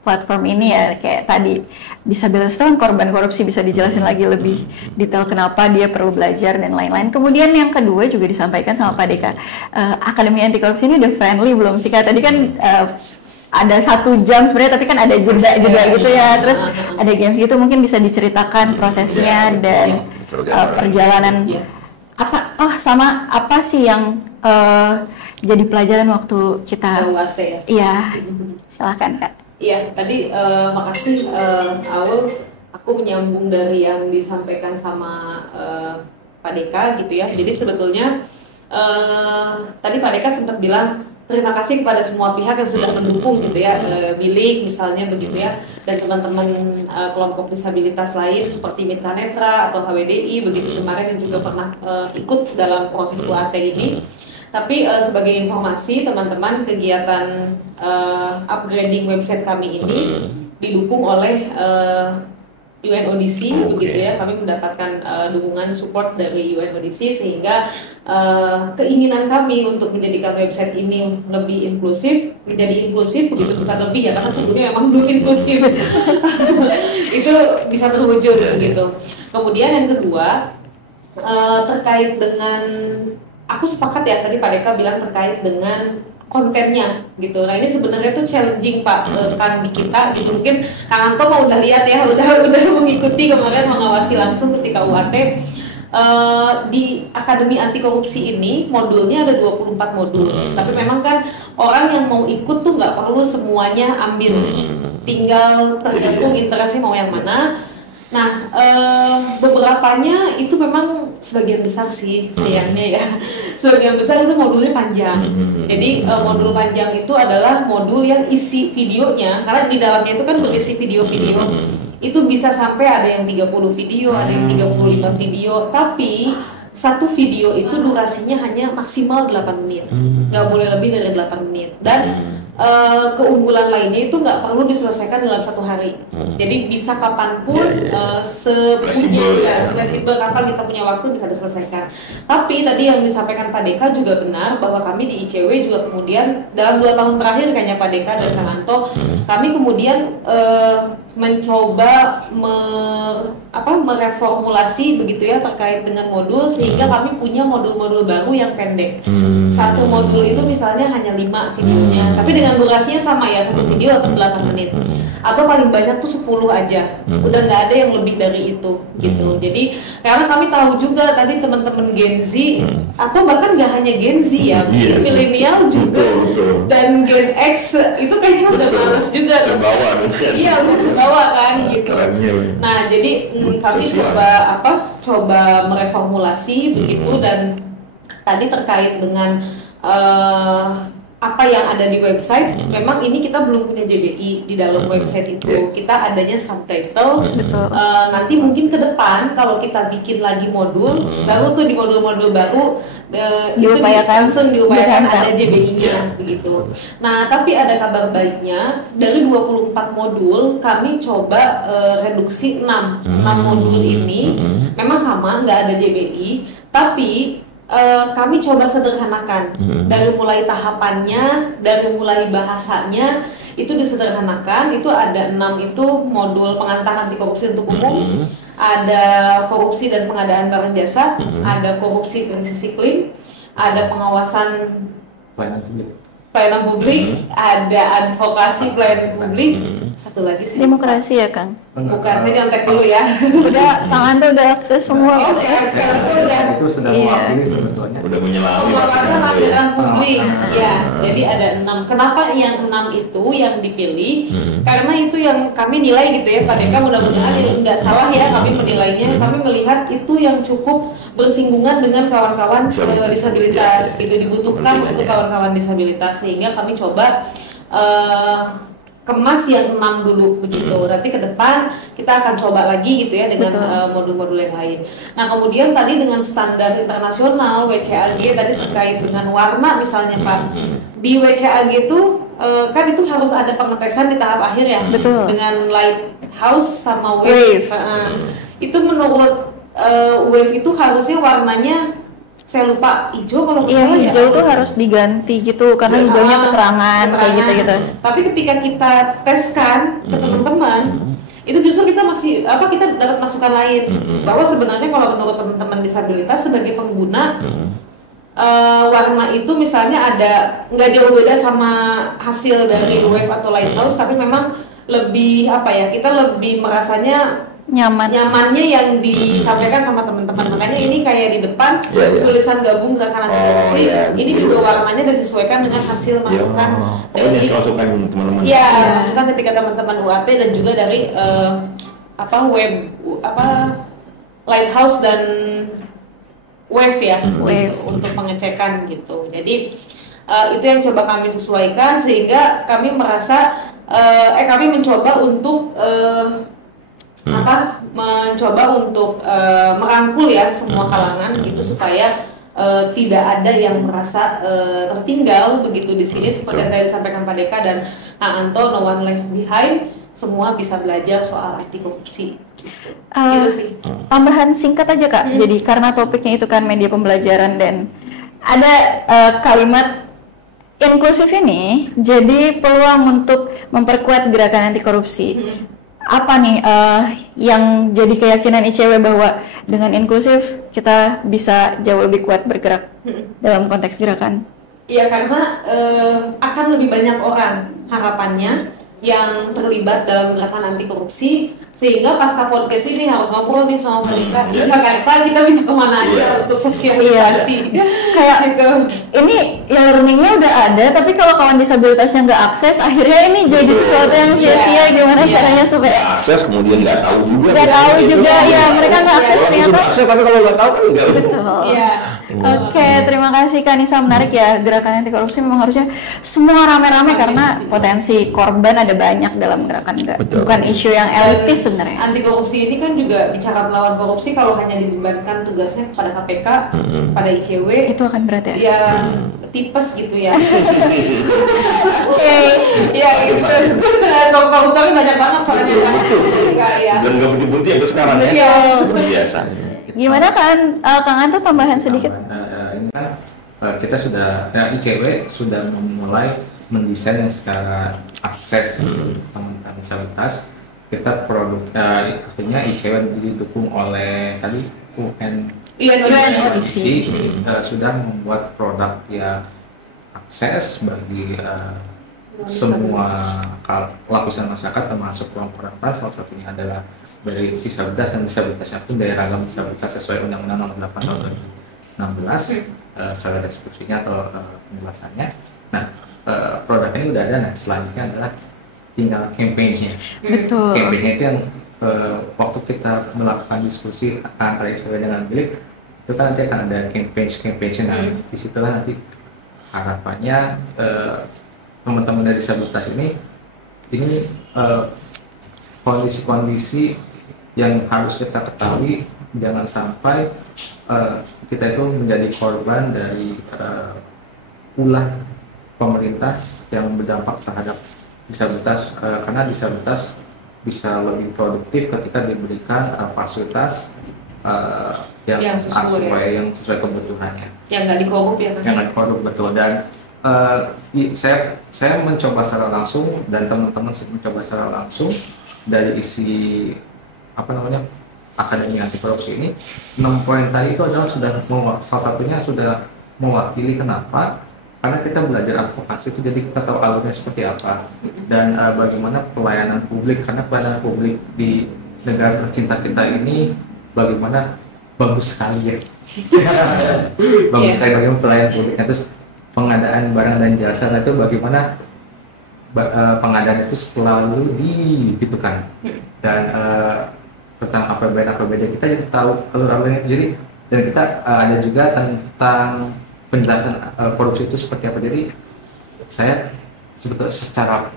platform ini ya, kayak tadi disabilitas itu kan korban korupsi, bisa dijelasin lagi lebih detail kenapa dia perlu belajar dan lain-lain. Kemudian yang kedua juga disampaikan sama Pak Deka, Akademi Anti Korupsi ini udah friendly belum sih Kak? Tadi kan ada 1 jam sebenarnya, tapi kan ada jeda gitu ya, terus ada games gitu, mungkin bisa diceritakan prosesnya dan perjalanan sama apa sih yang jadi pelajaran waktu kita iya, silakan Kak. Iya, tadi makasih Aul, aku menyambung dari yang disampaikan sama Pak Deka gitu ya. Jadi sebetulnya tadi Pak Deka sempat bilang terima kasih kepada semua pihak yang sudah mendukung gitu ya, Bilik misalnya begitu ya, dan teman-teman kelompok disabilitas lain seperti Mitra Netra atau HWDI begitu kemarin yang juga pernah ikut dalam proses UAT ini. Tapi sebagai informasi teman-teman, kegiatan upgrading website kami ini didukung oleh UNODC begitu ya. Kami mendapatkan dukungan support dari UNODC sehingga keinginan kami untuk menjadikan website ini lebih inklusif, menjadi inklusif begitu, bukan lebih ya, karena sebelumnya memang belum inklusif. Itu bisa terwujud begitu. Kemudian yang kedua terkait dengan, aku sepakat ya tadi Pak Deka bilang terkait dengan kontennya gitu. Nah ini sebenarnya tuh challenging Pak kan di kita gitu. Mungkin Kang Anto mau udah lihat ya, udah mengikuti kemarin, mengawasi langsung ketika UAT. Di Akademi Anti Korupsi ini modulnya ada 24 modul. Tapi memang kan orang yang mau ikut tuh nggak perlu semuanya ambil, tinggal tergantung interestnya mau yang mana. Nah, beberapanya itu memang sebagian besar sih sayangnya ya, sebagian besar itu modulnya panjang. Jadi modul panjang itu adalah modul yang isi videonya, karena di dalamnya itu kan berisi video-video, itu bisa sampai ada yang 30 video, ada yang 35 video, tapi satu video itu durasinya hanya maksimal 8 menit, nggak boleh lebih dari 8 menit. Dan keunggulan lainnya itu nggak perlu diselesaikan dalam 1 hari. Jadi bisa kapanpun, sepunya fleksibel, kapan kita punya waktu bisa diselesaikan. Tapi tadi yang disampaikan Pak Deka juga benar, bahwa kami di ICW juga kemudian dalam 2 tahun terakhir kayaknya Pak Deka dan Kang Anto, kami kemudian mencoba mereformulasi begitu ya terkait dengan modul, sehingga kami punya modul-modul baru yang pendek. Satu modul itu misalnya hanya 5 videonya, tapi dengan durasinya sama ya, 1 video atau 8 menit, atau paling banyak tuh 10 aja, udah nggak ada yang lebih dari itu gitu. Jadi karena kami tahu juga tadi teman-teman Gen Z, atau bahkan nggak hanya Gen Z ya, milenial juga, dan Gen X itu kayaknya udah males juga, terbawa iya udah terbawa kan gitu. Nah jadi kami coba mereformulasi begitu. Dan tadi terkait dengan apa yang ada di website, memang ini kita belum punya JBI di dalam website itu. Kita adanya subtitle. Nanti mungkin ke depan kalau kita bikin lagi modul baru tuh, di modul-modul baru itu langsung diupayakan ada JBI-nya begitu. Nah tapi ada kabar baiknya, dari 24 modul kami coba reduksi 6 modul ini. Memang sama, nggak ada JBI, tapi kami coba sederhanakan dari mulai tahapannya, dari mulai bahasanya itu disederhanakan. Itu ada 6 itu modul pengantar anti korupsi untuk umum, ada korupsi dan pengadaan barang jasa, ada korupsi krisis iklim, ada pengawasan pelayanan publik, ada advokasi pelayanan publik, satu lagi saya Demokrasi ya Kang? bukan, saya nyontek dulu ya. Udah, Kang Anto udah akses semua gitu ya? Itu sudah Iya. mewakili sebetulnya. Udah menyelami Pengawasan maksudnya. anggaran publik, Ah. ya. Jadi ada 6. Kenapa yang 6 itu yang dipilih? Karena itu yang kami nilai gitu ya, Pak Deka. Mudah-mudahan nggak salah ya kami menilainya. Kami melihat itu yang cukup bersinggungan dengan kawan-kawan disabilitas, gitu dibutuhkan untuk kawan-kawan disabilitas, sehingga kami coba kemas yang 6 dulu begitu. Nanti ke depan kita akan coba lagi gitu ya dengan modul-modul yang lain. Nah, kemudian tadi dengan standar internasional WCAG tadi terkait dengan warna misalnya Pak. Di WCAG itu kan itu harus ada pengetesan di tahap akhir ya. Betul. Dengan lighthouse sama wave. Itu menurut wave itu harusnya warnanya saya lupa hijau kalau nggak Iya, salah ya. hijau tuh harus diganti gitu karena hijaunya keterangan kayak gitu-gitu. Tapi ketika kita teskan ke teman-teman, itu justru kita masih kita dapat masukan lain bahwa sebenarnya kalau menurut teman-teman disabilitas sebagai pengguna warna itu misalnya ada nggak jauh beda sama hasil dari wave atau lighthouse, tapi memang lebih kita lebih merasanya nyamannya yang disampaikan sama teman-teman. Makanya ini kayak di depan tulisan gabung gerakan anti korupsi. Ini juga warnanya disesuaikan dengan hasil masukan dari masukan teman-teman. Iya, masukan ketika teman-teman UAT dan juga dari web lighthouse dan wave ya untuk pengecekan gitu. Jadi itu yang coba kami sesuaikan sehingga kami merasa kami mencoba untuk merangkul ya semua kalangan gitu supaya tidak ada yang merasa tertinggal begitu di sini seperti yang tadi disampaikan Pak Deka dan Kang Anto, no one left behind, semua bisa belajar soal anti korupsi. Gitu sih. Tambahan singkat aja Kak. Jadi karena topiknya itu kan media pembelajaran dan ada kalimat inklusif ini jadi peluang untuk memperkuat gerakan anti korupsi. Apa nih yang jadi keyakinan ICW bahwa dengan inklusif kita bisa jauh lebih kuat bergerak dalam konteks gerakan? Iya, karena akan lebih banyak orang harapannya yang terlibat dalam gerakan anti korupsi, sehingga pasca podcast ini harus ngobrol nih sama mereka di Jakarta, kita bisa kemana aja untuk sosialisasi. Kayak gitu. Ini learningnya udah ada, tapi kalau kawan disabilitasnya nggak akses, akhirnya ini jadi sesuatu yang sia-sia. Gimana caranya supaya akses kemudian nggak tahu juga. Nggak tahu juga ya, mereka nggak akses ternyata. Akses, tapi kalau nggak tahu kan nggak. Betul. Iya. Oke, terima kasih Kak Nisa, menarik ya, gerakan anti korupsi memang harusnya semua rame-rame karena potensi korban ada banyak dalam gerakan, bukan isu yang elitis sebenarnya. Anti korupsi ini kan juga bicara melawan korupsi, kalau hanya dibebankan tugasnya kepada KPK, pada ICW itu akan berat ya? Ya tipes gitu ya. Oke. Ya gitu. Koruptornya banyak banget soalnya. Dan nggak bukti-bukti yang sekarang ya. Iya. Biasa. Gimana kan Kang Anto tambahan sedikit? Ini kan kita sudah ICW sudah memulai mendesain secara akses teman-teman disabilitas. Kita artinya ICW didukung oleh tadi UNODC sudah membuat produk yang akses bagi semua lapisan masyarakat termasuk kelompok rentan. Salah satunya adalah dari disabilitas dan disabilitasnya pun dari ragam disabilitas sesuai Undang-Undang Nomor 8 Tahun 2016 secara deskripsinya atau penjelasannya. Nah, produk ini udah ada. Nah, selanjutnya adalah tinggal campaign-nya. Betul. Campaign-nya itu yang waktu kita melakukan diskusi antara ICW dengan bilik itu kan nanti akan ada campaign. Nah, disitulah nanti harapannya teman-teman dari disabilitas ini kondisi-kondisi yang harus kita ketahui, jangan sampai kita itu menjadi korban dari ulah pemerintah yang berdampak terhadap disabilitas, karena disabilitas bisa lebih produktif ketika diberikan fasilitas yang sesuai kebutuhannya. Yang nggak dikorup ya? Yang nggak dikorup, betul. Dan saya mencoba secara langsung dan teman-teman mencoba secara langsung dari isi Akademi Anti Korupsi ini, 6 poin tadi itu adalah salah satunya sudah mewakili kenapa karena kita belajar advokasi itu jadi kita tahu alurnya seperti apa dan bagaimana pelayanan publik, karena pelayanan publik di negara tercinta kita ini bagaimana bagus sekali ya. Bagus sekali bagaimana pelayanan publiknya, terus pengadaan barang dan jasa itu bagaimana pengadaan itu selalu dihitungkan dan tentang APBD kita jadi tahu alur-alurnya. Jadi dan kita ada juga tentang penjelasan korupsi itu seperti apa. Jadi saya sebetulnya secara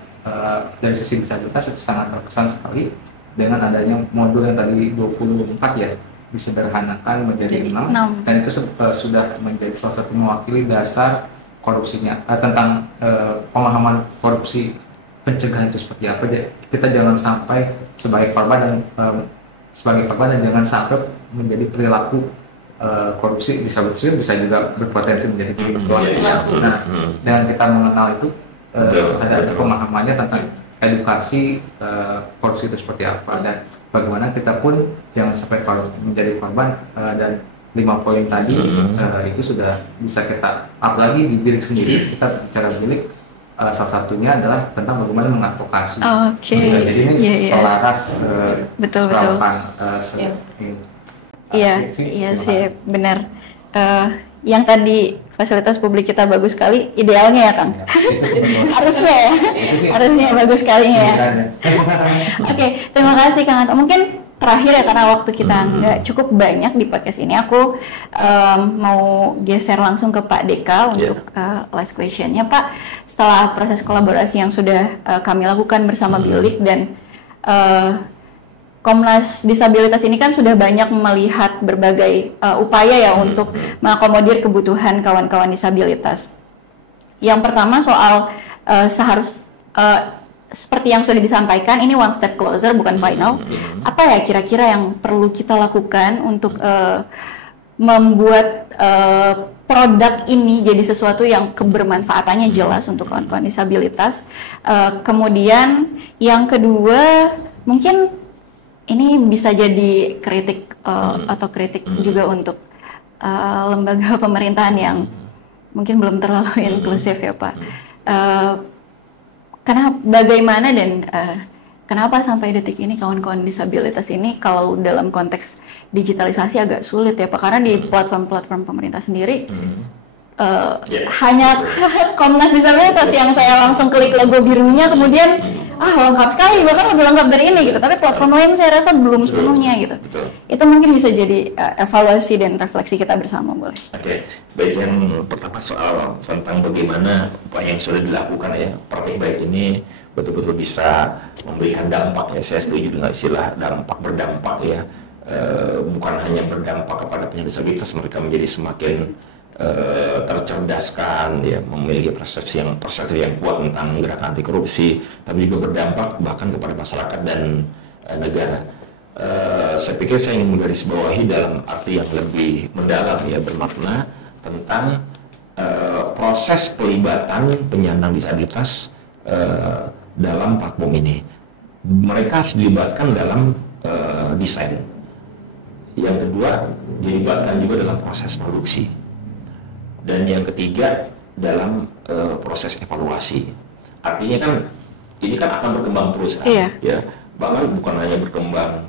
dari sisi disabilitas itu sangat terkesan sekali dengan adanya modul yang tadi 24 ya, disederhanakan menjadi 6 dan itu sudah menjadi salah satu mewakili dasar korupsinya, tentang pemahaman korupsi, pencegahan itu seperti apa. Kita jangan sampai sebagai korban dan jangan sampai menjadi perilaku korupsi. Disabilitas bisa juga berpotensi menjadi perilaku. Nah, dan kita mengenal itu ada pemahamannya tentang edukasi korupsi itu seperti apa dan bagaimana kita pun jangan sampai menjadi korban dan 5 poin tadi itu sudah bisa kita, apalagi di diri sendiri kita bicara milik, salah satunya adalah tentang bagaimana mengadvokasi. Jadi ini selaras melakukan iya sih benar. Yang tadi fasilitas publik kita bagus sekali, idealnya ya Kang. Harusnya ya, harusnya bagus sekali ya. Oke, terima kasih Kang Anto. Mungkin terakhir ya, karena waktu kita nggak cukup banyak di podcast ini, aku mau geser langsung ke Pak Deka untuk last question-nya. Pak, setelah proses kolaborasi yang sudah kami lakukan bersama Bilik dan Komnas Disabilitas ini kan sudah banyak melihat berbagai upaya ya untuk mengakomodir kebutuhan kawan-kawan disabilitas. Yang pertama soal seperti yang sudah disampaikan, ini one step closer bukan final. Apa ya kira-kira yang perlu kita lakukan untuk membuat produk ini jadi sesuatu yang kebermanfaatannya jelas untuk kawan-kawan disabilitas. Kemudian yang kedua, mungkin ini bisa jadi kritik atau kritik juga untuk lembaga pemerintahan yang mungkin belum terlalu inklusif ya Pak. Karena bagaimana dan kenapa sampai detik ini kawan-kawan disabilitas ini kalau dalam konteks digitalisasi agak sulit ya Pak, karena di platform-platform pemerintah sendiri hanya Komnas Disabilitas yang saya langsung klik logo birunya kemudian lengkap sekali, bahkan lebih lengkap dari ini gitu, tapi platform lain saya rasa belum sepenuhnya gitu. Itu mungkin bisa jadi evaluasi dan refleksi kita bersama, boleh? Oke, baik. Yang pertama soal tentang bagaimana apa yang sudah dilakukan ya, Praktik Baik ini betul-betul bisa memberikan dampak ya. Saya setuju dengan istilah berdampak ya. Bukan hanya berdampak kepada penyandang disabilitas, mereka menjadi semakin tercerdaskan ya, memiliki persepsi yang kuat tentang gerakan anti korupsi, tapi juga berdampak bahkan kepada masyarakat dan negara. Saya pikir saya ingin menggarisbawahi dalam arti yang lebih mendalam ya, bermakna tentang proses pelibatan penyandang disabilitas dalam platform ini. Mereka harus dilibatkan dalam desain. Yang kedua, dilibatkan juga dalam proses produksi. Dan yang ketiga, dalam proses evaluasi. Artinya kan ini kan akan berkembang terus kan, ya. Bahkan bukan hanya berkembang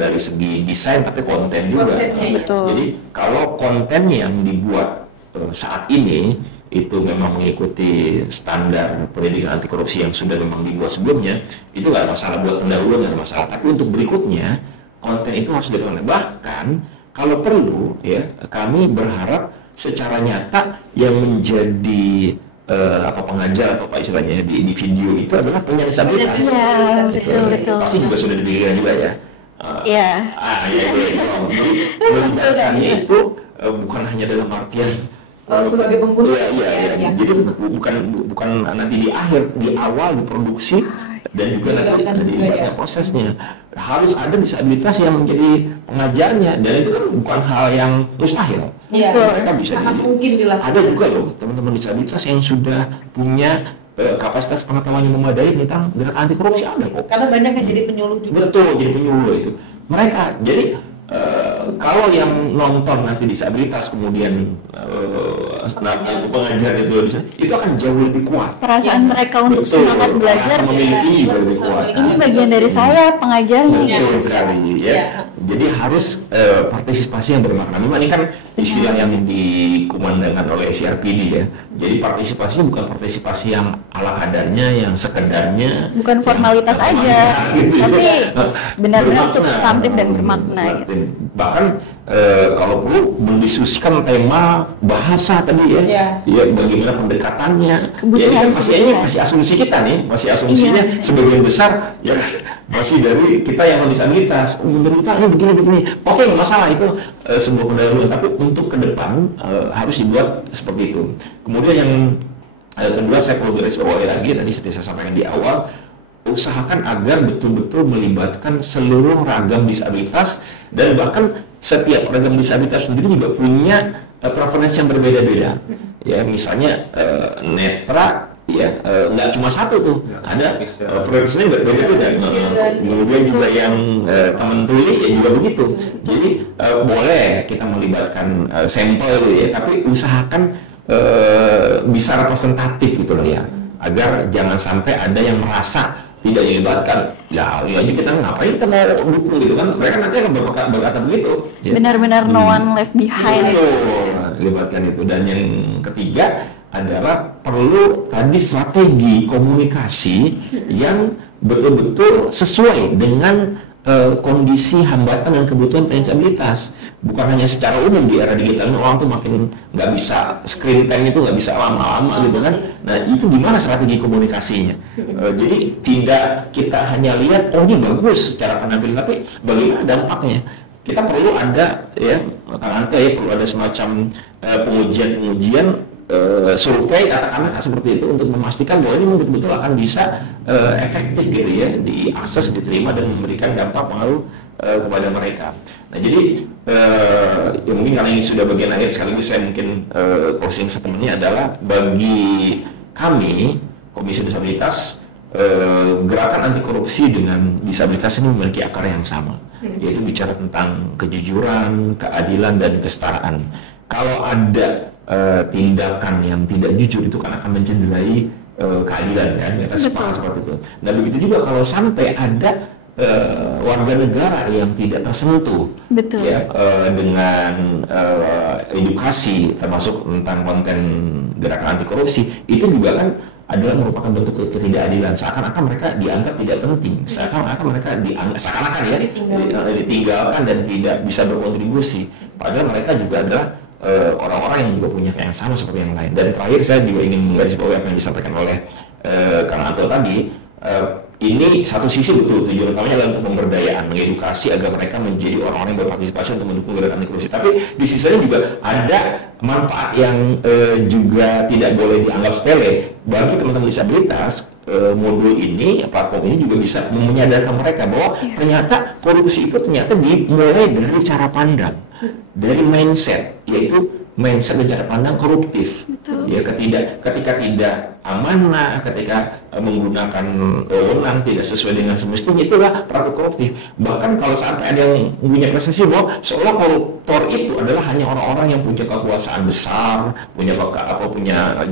dari segi desain, tapi konten juga. Betul. Jadi kalau konten yang dibuat saat ini itu memang mengikuti standar pendidikan anti korupsi yang sudah memang dibuat sebelumnya, itu nggak ada masalah. Buat pendahuluan nggak ada masalah. Tapi untuk berikutnya, konten itu harus dilakukan. Bahkan kalau perlu ya, kami berharap secara nyata yang menjadi pengajar atau apa istilahnya di video itu adalah penyandang disabilitas. Iya, betul. Pasti juga sudah dipikirkan juga ya. Jadi melibatkannya itu bukan hanya dalam artian sebagai pengguna. Jadi bukan nanti di akhir, di awal diproduksi dan juga nanti dilibatkan prosesnya. Harus ada disabilitas yang menjadi pengajarnya, dan itu kan bukan hal yang mustahil. Mereka bisa mungkin dilakukan. Ada juga loh teman-teman disabilitas yang sudah punya kapasitas pengetahuan yang memadai tentang gerakan anti korupsi, ada kok. Karena banyak yang jadi penyuluh juga. Betul, jadi penyuluh itu. Mereka jadi kalau yang nonton nanti disabilitas kemudian pengajar itu akan jauh lebih kuat. Perasaan mereka untuk semangat belajar memiliki lebih kuat. Ini bagian dari saya pengajarnya. Betul sekali ya. Jadi harus partisipasi yang bermakna. Memang ini kan istilah yang dikumandangkan oleh CRPD ya. Jadi partisipasi bukan partisipasi yang ala kadarnya, yang sekedarnya, bukan formalitas aja, tapi benar-benar substantif dan bermakna. Gitu. Bahkan kalau perlu mendiskusikan tema bahasa tadi ya, bagaimana pendekatannya. Ya ini kan masih asumsi kita nih, masih asumsinya sebagian besar ya masih dari kita yang disabilitas. Menurut kita ini begini. Oke, masalah itu sebuah pendahuluan, tapi untuk ke depan harus dibuat seperti itu. Kemudian yang kedua saya perlu garis bawahi lagi, tadi seperti saya sampaikan di awal, usahakan agar betul-betul melibatkan seluruh ragam disabilitas, dan bahkan setiap ragam disabilitas sendiri juga punya preferensi yang berbeda-beda. Ya, misalnya netra ya nggak cuma satu tuh, ada preferensinya berbeda-beda. Kemudian juga yang teman tuli ya juga begitu. Jadi boleh kita melibatkan sampel ya, tapi usahakan bisa representatif gitu loh ya, agar jangan sampai ada yang merasa tidak dilibatkan. Ya aja kita ngapain kita mau dukung gitu kan, mereka nanti akan berkata begitu ya. Benar-benar no one left behind. Libatkan itu. Dan yang ketiga adalah perlu tadi strategi komunikasi yang betul-betul sesuai dengan kondisi hambatan dan kebutuhan disabilitas. Bukan hanya secara umum di era digital ini orang tuh makin nggak bisa screen time itu nggak bisa lama-lama gitu kan. Nah itu gimana strategi komunikasinya? Jadi tidak kita hanya lihat oh ini bagus secara penampilan, tapi bagaimana dampaknya? Kita perlu ada ya, Kang Ante ya, perlu ada semacam pengujian survei katakanlah seperti itu untuk memastikan bahwa ini betul-betul akan bisa efektif gitu ya, diakses, diterima dan memberikan dampak pengaruh kepada mereka. Nah jadi ya mungkin karena ini sudah bagian akhir, sekaligus saya mungkin closing statementnya adalah bagi kami Komisi Disabilitas, gerakan anti korupsi dengan disabilitas ini memiliki akar yang sama, yaitu bicara tentang kejujuran, keadilan dan kesetaraan. Kalau ada tindakan yang tidak jujur itu kan akan mencederai keadilan kan, kita sepakat seperti itu. Nah begitu juga kalau sampai ada warga negara yang tidak tersentuh ya, dengan edukasi termasuk tentang konten gerakan anti korupsi, itu juga kan adalah merupakan bentuk ketidakadilan. Seakan-akan mereka dianggap tidak penting, seakan-akan mereka ditinggalkan dan tidak bisa berkontribusi, padahal mereka juga adalah orang-orang yang juga punya yang sama seperti yang lain. Dan terakhir saya juga ingin menggarisbawahi apa yang disampaikan oleh Kang Anto tadi. Ini satu sisi betul tujuan utamanya adalah untuk pemberdayaan, mengedukasi agar mereka menjadi orang-orang yang berpartisipasi untuk mendukung gerakan anti korupsi. Tapi di sisi lain juga ada manfaat yang juga tidak boleh dianggap sepele bagi teman-teman disabilitas. Modul ini, platform ini juga bisa menyadarkan mereka bahwa ternyata korupsi itu ternyata dimulai dari cara pandang, dari mindset, yaitu mindset dan cara pandang koruptif. Ya, ketika tidak amanah, ketika menggunakan wewenang tidak sesuai dengan semestinya, itulah praktik koruptif. Bahkan kalau sampai ada yang punya persepsi bahwa seolah koruptor itu adalah hanya orang-orang yang punya kekuasaan besar, punya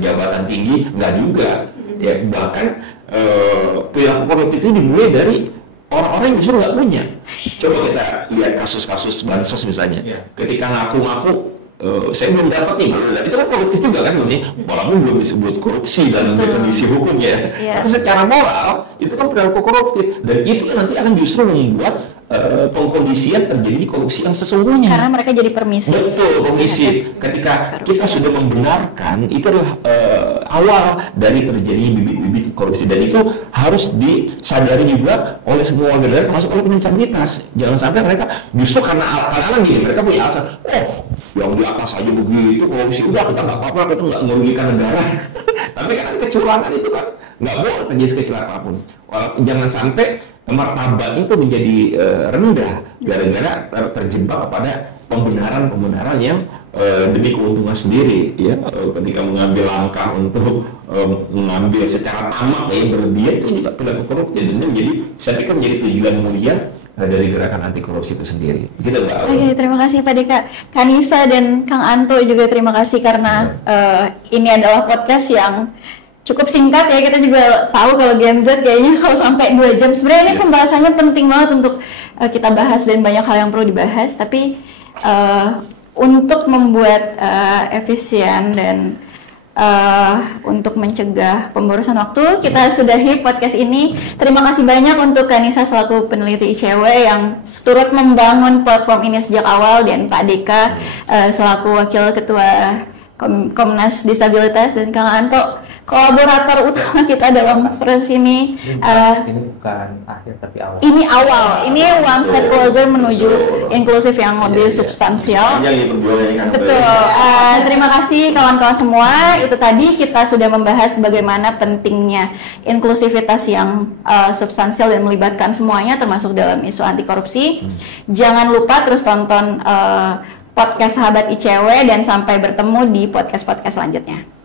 jabatan tinggi, enggak juga. Ya, bahkan perilaku koruptif itu dimulai dari orang-orang yang justru nggak punya. Coba kita lihat kasus-kasus bansos misalnya, ketika ngaku-ngaku saya belum dapat nih, itu kan koruptif juga kan sebenarnya, walaupun belum disebut korupsi dalam definisi hukumnya, tapi secara moral itu kan perilaku koruptif, dan itu kan nanti akan justru membuat pengkondisian terjadi korupsi yang sesungguhnya. Karena mereka jadi permisif. Betul, permisif. Ketika kita sudah membenarkan, itu adalah awal dari terjadi bibit-bibit korupsi, dan itu harus disadari juga oleh semua warga negara, termasuk oleh disabilitas. Jangan sampai mereka justru karena alasan gini, mereka punya alasan, yang di atas aja begitu korupsi, udah kita nggak apa-apa, kita nggak merugikan negara. Tapi kan kecurangan itu kan nggak boleh terjadi kecelakaan apapun. Walaupun jangan sampai martabat itu menjadi rendah gara-gara terjebak kepada pembenaran yang demi keuntungan sendiri, ya. Ketika mengambil langkah untuk mengambil secara tamak ya berlebihan, itu juga perilaku korupsi. Dan menjadi, saya pikir menjadi tujuan mulia dari gerakan anti korupsi itu sendiri. Gitu, Mbak. Oke, terima kasih Pak Deka. Kanisa dan Kang Anto juga terima kasih karena ini adalah podcast yang cukup singkat ya. Kita juga tahu kalau Gen Z kayaknya kalau sampai 2 jam. Sebenarnya ini pembahasannya penting banget untuk kita bahas dan banyak hal yang perlu dibahas. Tapi untuk membuat efisien dan untuk mencegah pemborosan waktu, kita sudahi podcast ini. Terima kasih banyak untuk Kanisa selaku peneliti ICW yang turut membangun platform ini sejak awal, dan Pak Deka selaku wakil ketua Komnas Disabilitas, dan Kang Anto kolaborator utama kita dalam proses ini. Ini bukan akhir tapi awal. Ini awal, ini one step closer menuju inklusif yang lebih substansial. Betul. Terima kasih kawan-kawan semua. Itu tadi kita sudah membahas bagaimana pentingnya inklusivitas yang substansial dan melibatkan semuanya, termasuk dalam isu anti korupsi. Jangan lupa terus tonton podcast Sahabat ICW, dan sampai bertemu di podcast-podcast selanjutnya.